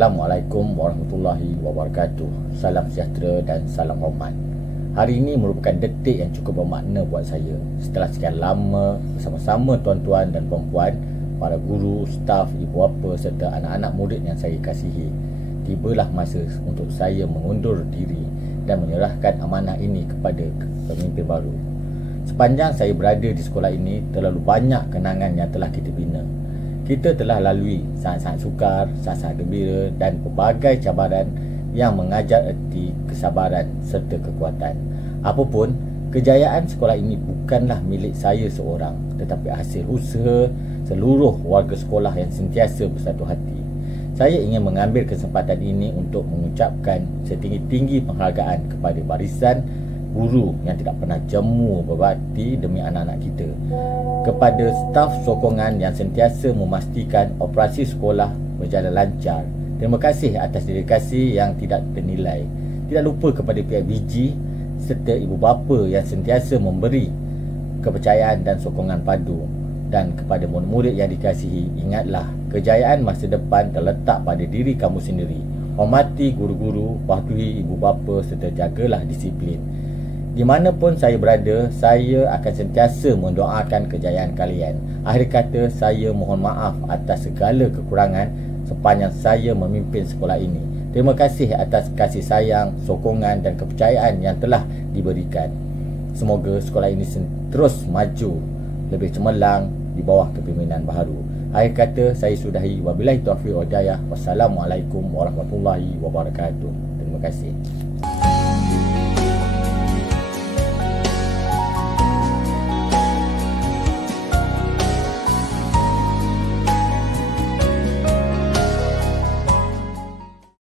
Assalamualaikum warahmatullahi wabarakatuh. Salam sejahtera dan salam hormat. Hari ini merupakan detik yang cukup bermakna buat saya. Setelah sekian lama bersama-sama tuan-tuan dan puan-puan, para guru, staf, ibu bapa serta anak-anak murid yang saya kasihi, tibalah masa untuk saya mengundur diri dan menyerahkan amanah ini kepada pemimpin baru. Sepanjang saya berada di sekolah ini, terlalu banyak kenangan yang telah kita bina. Kita telah lalui saat-saat sukar, saat-saat gembira dan pelbagai cabaran yang mengajar erti kesabaran serta kekuatan. Apapun, kejayaan sekolah ini bukanlah milik saya seorang, tetapi hasil usaha seluruh warga sekolah yang sentiasa bersatu hati. Saya ingin mengambil kesempatan ini untuk mengucapkan setinggi-tinggi penghargaan kepada barisan guru yang tidak pernah jemu berbakti demi anak-anak kita, kepada staf sokongan yang sentiasa memastikan operasi sekolah berjalan lancar. Terima kasih atas dedikasi yang tidak ternilai. Tidak lupa kepada pihak BG serta ibu bapa yang sentiasa memberi kepercayaan dan sokongan padu. Dan kepada murid-murid yang dikasihi, ingatlah, kejayaan masa depan terletak pada diri kamu sendiri. Hormati guru-guru, patuhi ibu bapa serta jagalah disiplin. Di mana pun saya berada, saya akan sentiasa mendoakan kejayaan kalian. Akhir kata, saya mohon maaf atas segala kekurangan sepanjang saya memimpin sekolah ini. Terima kasih atas kasih sayang, sokongan dan kepercayaan yang telah diberikan. Semoga sekolah ini terus maju lebih cemerlang di bawah kepimpinan baharu. Akhir kata, saya sudahi. Wabillahi taufiq wal hidayah. Wassalamualaikum warahmatullahi wabarakatuh. Terima kasih.